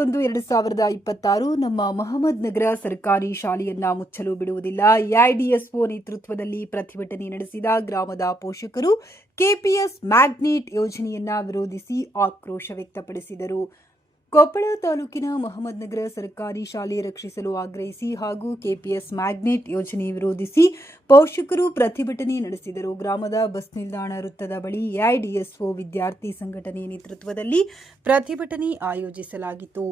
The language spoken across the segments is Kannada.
31/2026 ನಮ್ಮ ಮಹಮ್ಮದ್ ನಗರ ಸರ್ಕಾರಿ ಶಾಲೆಯನ್ನ ಮುಚ್ಚಲು ಬಿಡುವುದಿಲ್ಲ. ಎಐಡಿಎಸ್ಒ ನೇತೃತ್ವದಲ್ಲಿ ಪ್ರತಿಭಟನೆ ನಡೆಸಿದ ಗ್ರಾಮದ ಪೋಷಕರು ಕೆಪಿಎಸ್ ಮ್ಯಾಗ್ನೆಟ್ ಯೋಜನೆಯನ್ನ ವಿರೋಧಿಸಿ ಆಕ್ರೋಶ ವ್ಯಕ್ತಪಡಿಸಿದರು. ಕೊಪ್ಪಳ ತಾಲೂಕಿನ ಮಹಮ್ಮದ್ ನಗರ ಸರ್ಕಾರಿ ಶಾಲೆ ರಕ್ಷಿಸಲು ಆಗ್ರಹಿಸಿ ಹಾಗೂ ಕೆಪಿಎಸ್ ಮ್ಯಾಗ್ನೆಟ್ ಯೋಜನೆ ವಿರೋಧಿಸಿ ಪೋಷಕರು ಪ್ರತಿಭಟನೆ ನಡೆಸಿದರು. ಗ್ರಾಮದ ಬಸ್ ನಿಲ್ದಾಣ ವೃತ್ತದ ಬಳಿ ಎಐಡಿಎಸ್ಒ ವಿದ್ಯಾರ್ಥಿ ಸಂಘಟನೆ ನೇತೃತ್ವದಲ್ಲಿ ಪ್ರತಿಭಟನೆ ಆಯೋಜಿಸಲಾಗಿತ್ತು.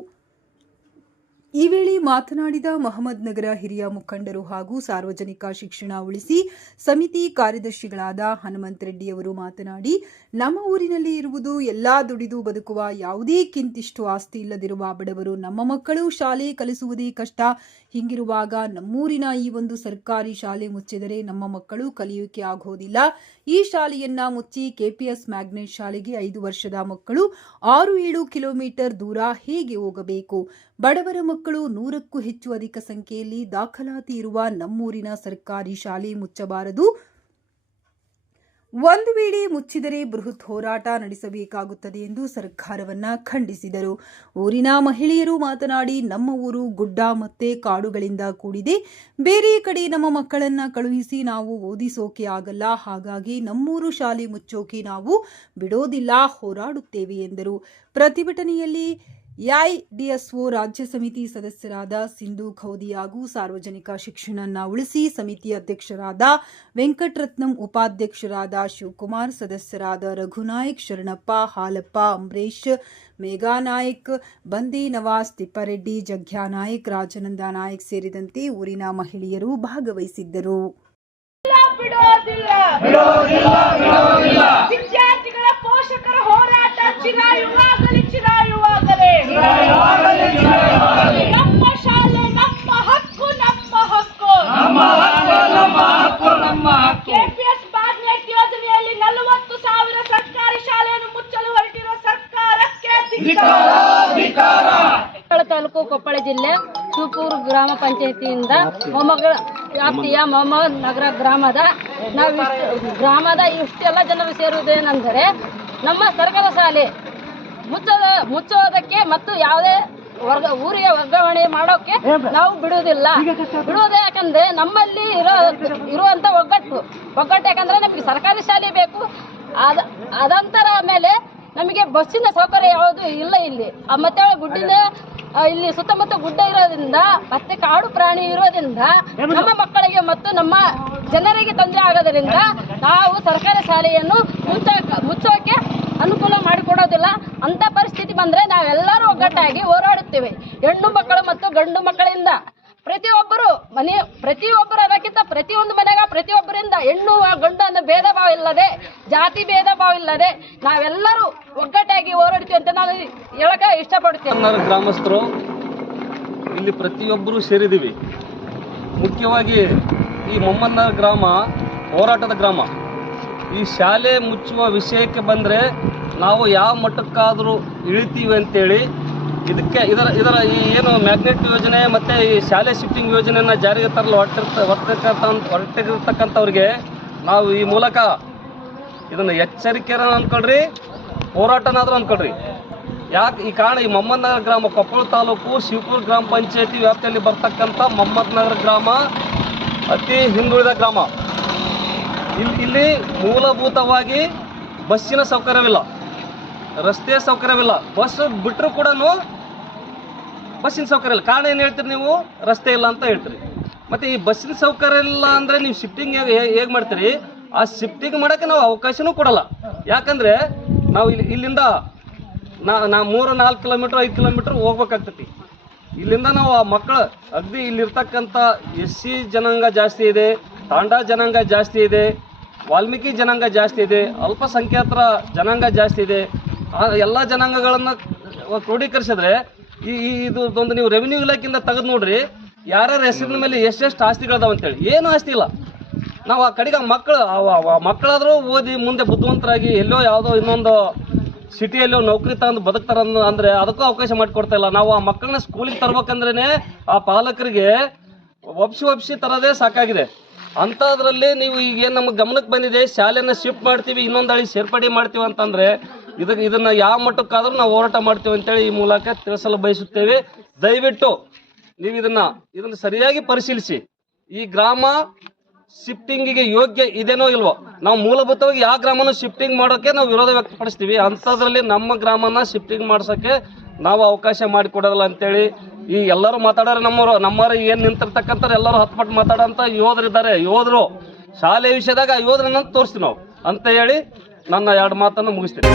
ಈ ವೇಳೆ ಮಾತನಾಡಿದ ಮಹಮ್ಮದ್ ನಗರ ಹಿರಿಯ ಮುಖಂಡರು ಹಾಗೂ ಸಾರ್ವಜನಿಕ ಶಿಕ್ಷಣ ಉಳಿಸಿ ಸಮಿತಿ ಕಾರ್ಯದರ್ಶಿಗಳಾದ ಹನುಮಂತ ರೆಡ್ಡಿಯವರು ಮಾತನಾಡಿ, ನಮ್ಮ ಊರಿನಲ್ಲಿ ಇರುವುದು ಎಲ್ಲಾ ದುಡಿದು ಬದುಕುವ ಯಾವುದೇ ಕಿಂತಿಷ್ಟು ಆಸ್ತಿ ಇಲ್ಲದಿರುವ ಬಡವರು. ನಮ್ಮ ಮಕ್ಕಳು ಶಾಲೆ ಕಲಿಸುವುದೇ ಕಷ್ಟ. ಹಿಂಗಿರುವಾಗ ನಮ್ಮೂರಿನ ಈ ಒಂದು ಸರ್ಕಾರಿ ಶಾಲೆ ಮುಚ್ಚಿದರೆ ನಮ್ಮ ಮಕ್ಕಳು ಕಲಿಯೋಕೆ ಆಗೋದಿಲ್ಲ. ಈ ಶಾಲೆಯನ್ನ ಮುಚ್ಚಿ ಕೆಪಿಎಸ್ ಮ್ಯಾಗ್ನೆಟ್ ಶಾಲೆಗೆ 5 ವರ್ಷದ ಮಕ್ಕಳು 6-7 ಕಿಲೋಮೀಟರ್ ದೂರ ಹೇಗೆ ಹೋಗಬೇಕು? ಬಡವರ ಮಕ್ಕಳು 100ಕ್ಕೂ ಹೆಚ್ಚು ಅಧಿಕ ಸಂಖ್ಯೆಯಲ್ಲಿ ದಾಖಲಾತಿ ಇರುವ ನಮ್ಮೂರಿನ ಸರ್ಕಾರಿ ಶಾಲೆ ಮುಚ್ಚಬಾರದು. ಒಂದು ವೇಳೆ ಮುಚ್ಚಿದರೆ ಬೃಹತ್ ಹೋರಾಟ ನಡೆಸಬೇಕಾಗುತ್ತದೆ ಎಂದು ಸರ್ಕಾರವನ್ನ ಖಂಡಿಸಿದರು. ಊರಿನ ಮಹಿಳೆಯರು ಮಾತನಾಡಿ, ನಮ್ಮ ಊರು ಗುಡ್ಡ ಮತ್ತೆ ಕಾಡುಗಳಿಂದ ಕೂಡಿದೆ. ಬೇರೆ ಕಡೆ ನಮ್ಮ ಮಕ್ಕಳನ್ನ ಕಳುಹಿಸಿ ನಾವು ಓದಿಸೋಕೆ ಆಗಲ್ಲ. ಹಾಗಾಗಿ ನಮ್ಮೂರು ಶಾಲೆ ಮುಚ್ಚೋಕೆ ನಾವು ಬಿಡೋದಿಲ್ಲ, ಹೋರಾಡುತ್ತೇವೆ ಎಂದರು. ಪ್ರತಿಭಟನೆಯಲ್ಲಿ ಎಐಡಿಎಸ್ಒ ರಾಜ್ಯ ಸಮಿತಿ ಸದಸ್ಯರಾದ ಸಿಂಧು ಖೌದಿ ಹಾಗೂ ಸಾರ್ವಜನಿಕ ಶಿಕ್ಷಣ ಉಳಿಸಿ ಸಮಿತಿ ಅಧ್ಯಕ್ಷರಾದ ವೆಂಕಟರತ್ನಂ, ಉಪಾಧ್ಯಕ್ಷರಾದ ಶಿವಕುಮಾರ್, ಸದಸ್ಯರಾದ ರಘುನಾಯಕ್, ಶರಣಪ್ಪ, ಹಾಲಪ್ಪ, ಅಂಬರೀಶ್, ಮೇಘಾನಾಯಕ್, ಬಂದಿ ನವಾಜ್, ತಿಪ್ಪಾರೆಡ್ಡಿ, ಜಗ್ಯಾನಾಯಕ್, ರಾಜನಂದ ನಾಯಕ್ ಸೇರಿದಂತೆ ಊರಿನ ಮಹಿಳೆಯರು ಭಾಗವಹಿಸಿದ್ದರು. ವಿದ್ಯಾರ್ಥಿಗಳ ಪೋಷಕರ ಹೋರಾಟ ಚಿರಾಯುವಾಗಲಿ, ಚಿರಾಯುವಾಗಲಿ. ನಮ್ಮ ಶಾಲೆ ನಮ್ಮ ಹಕ್ಕು, ನಮ್ಮ ಹಕ್ಕು. ಕೆಪಿಎಸ್ ಮ್ಯಾಗ್ನೆಟ್ ಯೋಜನೆಯಲ್ಲಿ 40,000 ಸರ್ಕಾರಿ ಶಾಲೆಯನ್ನು ಮುಚ್ಚಲು ಹೊರಟಿರುವ ಸರ್ಕಾರಕ್ಕೆ ಧಿಕ್ಕಾರ. ತಾಲೂಕು ಕೊಪ್ಪಳ ಜಿಲ್ಲೆ ಶಿವಪುರ ಗ್ರಾಮ ಪಂಚಾಯತಿಯಿಂದ ವ್ಯಾಪ್ತಿಯ ಮಹಮ್ಮದ್ ನಗರ ಗ್ರಾಮದ ಇಷ್ಟೆಲ್ಲ ಜನರು ಸೇರುವುದೇನೆಂದರೆ, ನಮ್ಮ ಸರ್ಕಾರಿ ಶಾಲೆ ಮುಚ್ಚೋದಕ್ಕೆ ಮತ್ತು ಯಾವುದೇ ಊರಿಗೆ ವರ್ಗಾವಣೆ ಮಾಡೋಕೆ ನಾವು ಬಿಡುವುದಿಲ್ಲ. ಯಾಕಂದ್ರೆ ನಮ್ಮಲ್ಲಿ ಇರುವಂತ ಒಗ್ಗಟ್ಟು ಯಾಕಂದ್ರೆ ನಮಗೆ ಸರ್ಕಾರಿ ಶಾಲೆ ಬೇಕು. ಅದಂತರ ಮೇಲೆ ನಮಗೆ ಬಸ್ಸಿನ ಸೌಕರ್ಯ ಯಾವುದು ಇಲ್ಲ ಇಲ್ಲಿ. ಮತ್ತೆ ಗುಡ್ಡಿನ ಇಲ್ಲಿ ಸುತ್ತಮುತ್ತ ಗುಡ್ಡ ಇರೋದ್ರಿಂದ ಮತ್ತೆ ಕಾಡು ಪ್ರಾಣಿ ಇರೋದ್ರಿಂದ ನಮ್ಮ ಮಕ್ಕಳಿಗೆ ಮತ್ತು ನಮ್ಮ ಜನರಿಗೆ ತೊಂದರೆ ಆಗೋದ್ರಿಂದ ನಾವು ಸರ್ಕಾರಿ ಶಾಲೆಯನ್ನು ಮುಚ್ಚೋಕೆ ಅನುಕೂಲ ಮಾಡಿಕೊಡೋದಿಲ್ಲ. ಅಂತ ಪರಿಸ್ಥಿತಿ ಬಂದ್ರೆ ನಾವೆಲ್ಲರೂ ಒಗ್ಗಟ್ಟಾಗಿ ಹೋರಾಡುತ್ತೇವೆ. ಹೆಣ್ಣು ಮಕ್ಕಳು ಮತ್ತು ಗಂಡು ಮಕ್ಕಳಿಂದ ಪ್ರತಿಯೊಬ್ಬರಕ್ಕಿಂತ ಪ್ರತಿಯೊಂದು ಮನೆಗ ಪ್ರತಿಯೊಬ್ಬರಿಂದ ಹೆಣ್ಣು ಗಂಡು ಅನ್ನೋ ಭೇದ ಭಾವ ಇಲ್ಲದೆ, ಜಾತಿ ಭೇದ ಭಾವ ಇಲ್ಲದೆ ನಾವೆಲ್ಲರೂ ಒಗ್ಗಟ್ಟಾಗಿ ಹೋರಾಡ್ತೀವಿ ಅಂತ ನಾನು ಹೇಳಕ ಇಷ್ಟಪಡ್ತೇನೆ. ಗ್ರಾಮಸ್ಥರು ಇಲ್ಲಿ ಪ್ರತಿಯೊಬ್ಬರು ಸೇರಿದ್ದೀವಿ. ಮುಖ್ಯವಾಗಿ ಈ ಮಹಮ್ಮದ್ ನಗರ ಗ್ರಾಮ ಹೋರಾಟದ ಗ್ರಾಮ. ಈ ಶಾಲೆ ಮುಚ್ಚುವ ವಿಷಯಕ್ಕೆ ಬಂದರೆ ನಾವು ಯಾವ ಮಟ್ಟಕ್ಕಾದರೂ ಇಳಿತೀವಿ ಅಂತೇಳಿ ಇದರ ಈ ಏನು ಮ್ಯಾಗ್ನೆಟ್ ಯೋಜನೆ ಮತ್ತು ಈ ಶಾಲೆ ಶಿಫ್ಟಿಂಗ್ ಯೋಜನೆಯನ್ನು ಜಾರಿಗೆ ತರಲು ಹೊರಟಿರ್ತಕ್ಕಂಥವ್ರಿಗೆ ನಾವು ಈ ಮೂಲಕ ಇದನ್ನು ಎಚ್ಚರಿಕೆಯನ್ನು ಅಂದ್ಕೊಳ್ರಿ, ಹೋರಾಟನಾದರೂ ಅಂದ್ಕೊಳ್ರಿ. ಯಾಕೆ ಈ ಕಾರಣ, ಈ ಮಹಮ್ಮದ್ ನಗರ ಗ್ರಾಮ ಕೊಪ್ಪಳ ತಾಲೂಕು ಶಿವಪುರ ಗ್ರಾಮ ಪಂಚಾಯತಿ ವ್ಯಾಪ್ತಿಯಲ್ಲಿ ಬರ್ತಕ್ಕಂಥ ಮಹಮ್ಮದ್ ನಗರ ಗ್ರಾಮ ಅತಿ ಹಿಂದುಳಿದ ಗ್ರಾಮ. ಇಲ್ಲಿ ಮೂಲಭೂತವಾಗಿ ಬಸ್ಸಿನ ಸೌಕರ್ಯವಿಲ್ಲ, ರಸ್ತೆ ಸೌಕರ್ಯವಿಲ್ಲ. ಬಸ್ ಬಿಟ್ಟರು ಕೂಡ ಬಸ್ಸಿನ ಸೌಕರ್ಯ ಇಲ್ಲ. ಕಾರಣ ಏನು ಹೇಳ್ತೀರಿ ನೀವು? ರಸ್ತೆ ಇಲ್ಲ ಅಂತ ಹೇಳ್ತೀರಿ. ಮತ್ತು ಈ ಬಸ್ಸಿನ ಸೌಕರ್ಯ ಇಲ್ಲ ಅಂದರೆ ನೀವು ಶಿಫ್ಟಿಂಗ್ ಹೇಗೆ ಮಾಡ್ತೀರಿ? ಆ ಶಿಫ್ಟಿಂಗ್ ಮಾಡೋಕ್ಕೆ ನಾವು ಅವಕಾಶನೂ ಕೊಡಲ್ಲ. ಯಾಕಂದರೆ ನಾವು ಇಲ್ಲಿಂದ ನಾ 3-4 ಕಿಲೋಮೀಟ್ರ್ 5 ಕಿಲೋಮೀಟ್ರ್ ಹೋಗ್ಬೇಕಾಗ್ತೈತಿ. ಇಲ್ಲಿಂದ ನಾವು ಆ ಮಕ್ಕಳು ಅಗದಿ ಇಲ್ಲಿರ್ತಕ್ಕಂಥ SC ಜನಾಂಗ ಜಾಸ್ತಿ ಇದೆ, ತಾಂಡಾ ಜನಾಂಗ ಜಾಸ್ತಿ ಇದೆ, ವಾಲ್ಮೀಕಿ ಜನಾಂಗ ಜಾಸ್ತಿ ಇದೆ, ಅಲ್ಪಸಂಖ್ಯಾತರ ಜನಾಂಗ ಜಾಸ್ತಿ ಇದೆ. ಆ ಎಲ್ಲ ಜನಾಂಗಗಳನ್ನು ಕ್ರೋಢೀಕರಿಸಿದ್ರೆ ಇದೊಂದು ನೀವು ರೆವಿನ್ಯೂ ಇಲಾಖೆಯಿಂದ ತೆಗೆದು ನೋಡ್ರಿ, ಯಾರ್ಯಾರ ಹೆಸರಿನ ಮೇಲೆ ಎಷ್ಟೆಷ್ಟು ಆಸ್ತಿಗಳದಾವ ಅಂತೇಳಿ. ಏನು ಆಸ್ತಿ ಇಲ್ಲ. ನಾವು ಆ ಕಡೆಗೆ ಮಕ್ಕಳಾದರೂ ಓದಿ ಮುಂದೆ ಬುದ್ಧಿವಂತರಾಗಿ ಎಲ್ಲೋ ಯಾವುದೋ ಇನ್ನೊಂದು ಸಿಟಿಯಲ್ಲೋ ನೌಕರಿ ತಗೊಂಡು ಬದುಕ್ತಾರ ಅಂದರೆ ಅದಕ್ಕೂ ಅವಕಾಶ ಮಾಡಿಕೊಡ್ತಾ ಇಲ್ಲ. ನಾವು ಆ ಮಕ್ಕಳನ್ನ ಸ್ಕೂಲಿಗೆ ತರ್ಬೇಕಂದ್ರೇ ಆ ಪಾಲಕರಿಗೆ ಒಪ್ಸಿ ತರೋದೇ ಸಾಕಾಗಿದೆ. ಅಂಥದ್ರಲ್ಲಿ ನೀವು ಈಗೇನು ನಮಗೆ ಗಮನಕ್ಕೆ ಬಂದಿದೆ, ಶಾಲೆಯನ್ನು ಶಿಫ್ಟ್ ಮಾಡ್ತೀವಿ, ಇನ್ನೊಂದು ಹಳಿ ಸೇರ್ಪಡೆ ಮಾಡ್ತೀವಿ ಅಂತಂದರೆ ಇದನ್ನ ಯಾವ ಮಟ್ಟಕ್ಕಾದ್ರೂ ನಾವು ಹೋರಾಟ ಮಾಡ್ತೀವಿ ಅಂತೇಳಿ ಈ ಮೂಲಕ ತಿಳಿಸಲು ಬಯಸುತ್ತೇವೆ. ದಯವಿಟ್ಟು ನೀವು ಇದನ್ನ ಸರಿಯಾಗಿ ಪರಿಶೀಲಿಸಿ. ಈ ಗ್ರಾಮ ಶಿಫ್ಟಿಂಗಿಗೆ ಯೋಗ್ಯ ಇದೇನೋ ಇಲ್ವೋ, ನಾವು ಮೂಲಭೂತವಾಗಿ ಯಾವ ಗ್ರಾಮನೂ ಶಿಫ್ಟಿಂಗ್ ಮಾಡೋಕೆ ನಾವು ವಿರೋಧ ವ್ಯಕ್ತಪಡಿಸ್ತೀವಿ. ಅಂಥದ್ರಲ್ಲಿ ನಮ್ಮ ಗ್ರಾಮನ ಶಿಫ್ಟಿಂಗ್ ಮಾಡ್ಸೋಕ್ಕೆ ನಾವು ಅವಕಾಶ ಮಾಡಿಕೊಡೋದಿಲ್ಲ ಅಂತೇಳಿ ಈ ಎಲ್ಲರೂ ಮಾತಾಡೋರು. ನಮ್ಮವರು ಏನು ನಿಂತಿರ್ತಕ್ಕಂಥ ಎಲ್ಲರೂ ಹತ್ಪಟ್ಟು ಮಾತಾಡೋಂಥ ಯೋಧರಿದ್ದಾರೆ. ಯೋಧರು ಶಾಲೆ ವಿಷಯದಾಗ ಯೋಧರನ್ನ ತೋರಿಸ್ತೀವಿ ನಾವು ಅಂತ ಹೇಳಿ ನನ್ನ 2 ಮಾತನ್ನು ಮುಗಿಸ್ತೀನಿ.